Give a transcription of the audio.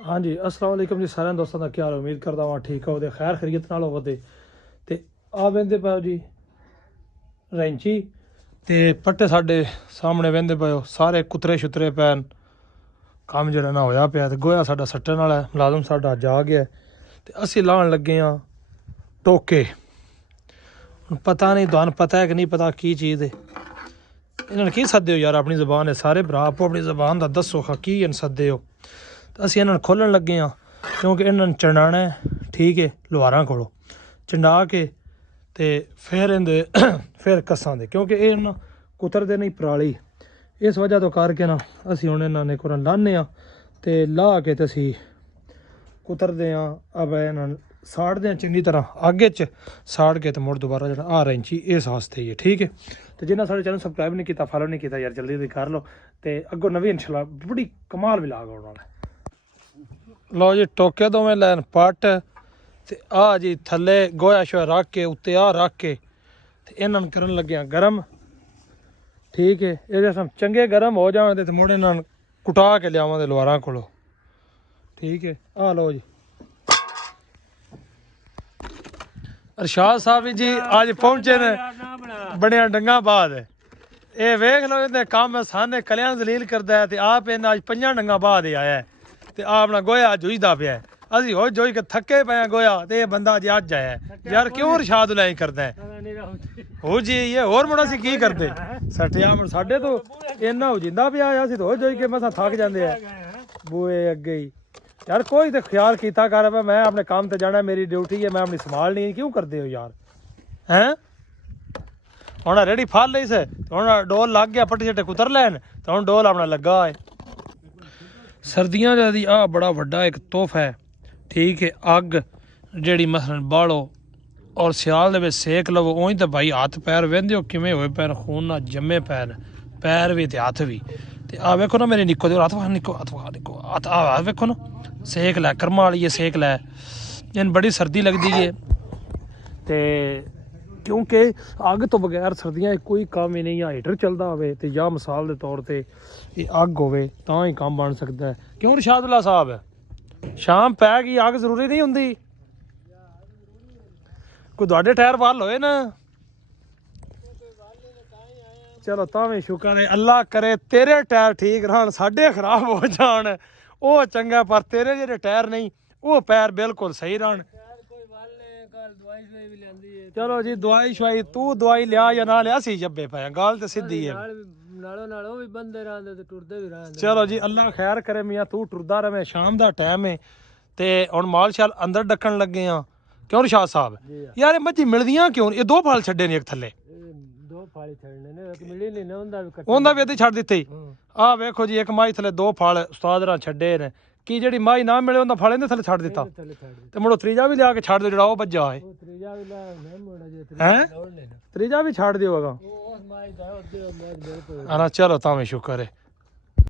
हाँ जी अस्सलाम वालेकुम जी सारे दोस्तों का क्या हाल उम्मीद करता हूँ ठीक हो खैर खैरियत नाल होवो ते आ वेंदे पाओ जी रैंची ते पट्टे साडे सामने वेंदे पाओ सारे कुतरे शुतरे पैन काम जरा ना होया पिया ते गोया साडा सट्टन वाला है मुलाजम साडा जा गया ते असी लान लगे हाँ टोके पता नहीं तुहानू पता है कि नहीं पता की चीज़ है इन्होंने की सदे हो यार अपनी जबान है सारे भरा आपो अपनी जबान का दसो खा की सदे हो ਅਸੀਂ ਇਹਨਾਂ ਨੂੰ ਖੋਲਣ ਲੱਗੇ ਹਾਂ ਕਿਉਂਕਿ ਇਹਨਾਂ ਨੂੰ ਚੰਡਾਣਾ ਹੈ ਠੀਕ ਹੈ ਲੁਹਾਰਾਂ ਕੋਲੋਂ ਚੰਡਾ ਕੇ ਤੇ ਫਿਰ ਇਹਦੇ ਫਿਰ ਕੱਸਾਂ ਦੇ ਕਿਉਂਕਿ ਇਹ ਨਾ ਕੁਤਰਦੇ ਨਹੀਂ ਪਰਾਲੀ ਇਸ ਵਜ੍ਹਾ ਤੋਂ ਕਰਕੇ ਨਾ ਅਸੀਂ ਹੁਣ ਇਹਨਾਂ ਨੇ ਕੁਰਨ ਲਾਣੇ ਆ ਤੇ ਲਾ ਕੇ ਤੇ ਅਸੀਂ ਕੁਤਰਦੇ ਆ ਅਬ ਇਹਨਾਂ ਨੂੰ ਸਾੜਦੇ ਆ ਚੰਗੀ ਤਰ੍ਹਾਂ ਅੱਗੇ ਚ ਸਾੜ ਕੇ ਤੇ ਮੁੜ ਦੁਬਾਰਾ ਜਿਹੜਾ ਆ ਰੈਂਚੀ ਇਸ ਵਾਸਤੇ ਹੀ ਹੈ ਠੀਕ ਹੈ ਤੇ ਜਿਨ੍ਹਾਂ ਸਾਡੇ ਚੈਨਲ ਸਬਸਕ੍ਰਾਈਬ ਨਹੀਂ ਕੀਤਾ ਫੋਲੋ ਨਹੀਂ ਕੀਤਾ ਯਾਰ ਜਲਦੀ ਕਰ ਲਓ ਤੇ ਅੱਗੋਂ ਨਵੀਂ ਇਨਸ਼ਾਅੱਲਾ ਬੜੀ ਕਮਾਲ ਵਲੌਗ ਆਉਣ ਵਾਲਾ लो जी टोके दोवें लैन पट ते आ जी थल्ले गोया शोया रख के उत्ते आ रख के ते इन्हां नूं करन लगे गरम ठीक है ये सब चंगे गरम हो जाण ते मुड़ इन्हां नूं कुटा के लियावांगे लुहारां कोलों ठीक है आ लो जी अरशाद साहब जी अज पहुंचे ने बड़िया डंगा बाद ये वेख लो इहदे काम साने कलियां जलील करदा है ते आप इन्हां अज 5 डंगा बाद आया है ਤੇ ਆਪਣਾ ਗੋਇਆ ਜੁਈਦਾ ਪਿਆ ਅਸੀਂ ਹੋ ਜੋਈ ਕੇ ਥੱਕੇ ਪਏ ਗੋਇਆ ਤੇ ਇਹ ਬੰਦਾ ਅੱਜ ਆਇਆ ਯਾਰ ਕਿਉਂ ਰਸ਼ਾਦ ਲੈ ਕਰਦਾ ਹੋ ਜੀ ਇਹ ਹੋਰ ਮੁੰਡਾ ਸੀ ਕੀ ਕਰਦੇ ਸਟਿਆ ਸਾਡੇ ਤੋਂ ਇੰਨਾ ਹੋ ਜਿੰਦਾ ਪਿਆ ਅਸੀਂ ਤਾਂ ਹੋ ਜੋਈ ਕੇ ਮਸਾਂ ਥੱਕ ਜਾਂਦੇ ਆ ਬੂਏ ਅੱਗੇ ਹੀ ਯਾਰ ਕੋਈ ਤੇ ਖਿਆਲ ਕੀਤਾ ਕਰ ਮੈਂ ਆਪਣੇ ਕੰਮ ਤੇ ਜਾਣਾ ਮੇਰੀ ਡਿਊਟੀ ਹੈ ਮੈਂ ਆਪਣੀ ਸੰਭਾਲਣੀ ਕਿਉਂ ਕਰਦੇ ਹੋ ਯਾਰ ਹੈਂ ਹੁਣ ਰੈਡੀ ਫੜ ਲਈ ਸੇ ਹੁਣ ਡੋਲ ਲੱਗ ਗਿਆ ਪੱਟੀ ਛੱਟੇ ਕੁਤਰ ਲੈਣ ਤਾਂ ਹੁਣ ਡੋਲ ਆਪਣਾ ਲੱਗਾ ਹੈ सर्दियां दी आ बड़ा वड्डा एक तोहफा है ठीक है अग जेड़ी मसलन बालो और सियाल दे विच सेक लवो उही तो भाई हथ पैर वेंदे हो किवें होए पैर खून ना जम्मे पैर भी ते हथ भी ते आ वेखो ना मेरे निक्को दे हथ निक्को हथ आ वेखो ना सेक लै कर्मा वाली है सेक लै इन बड़ी सर्दी लगदी है ते क्योंकि अग तो बगैर सर्दियां कोई काम ही नहीं है हीटर चलता हो या मिसाल के तौर पर यह अग हो ही काम बन सकता है क्यों रशादुल्ला साहब शाम पै गई अग जरूरी नहीं होंगी कोई तुहाडे टायर वाल होए ना चलो तां शुक्र है अल्लाह करे तेरे टायर ठीक रहन साडे खराब हो जान वो चंगा पर तेरे जेह्ड़े टायर नहीं वो पैर बिल्कुल सही रहन चलो जी दवाई शवाई तू दवाई लिया या ना लिया सी जब्बे पाया गाल तो सीधी है चलो जी अल्लाह खैर करे मियां तू टुरदा रहे शाम दा टाइम है ते हुण माल शाल अंदर डकन लगे हां क्यों रशाद साहब यार मच्छी मिलदियां क्यों ये दो फाल छड्डे ने एक थल्ले दो फाल छड्डने ने एक मिली नहीं ना ओंदा भी अद्धी छड्ड दित्ती आ वेखो जी एक माई थल्ले दो फाल उस्ताद रा छड्डे ने की जेड़ी माई ना मिले उन्दा फाल इहदे थल्ले छड्ड दित्ता ते मुड़ो त्रीजा भी लिया के छड्ड दो जेड़ा ओ बज्जा है त्रीजा भी छड्ड दियोगा चलो तां शुक्र है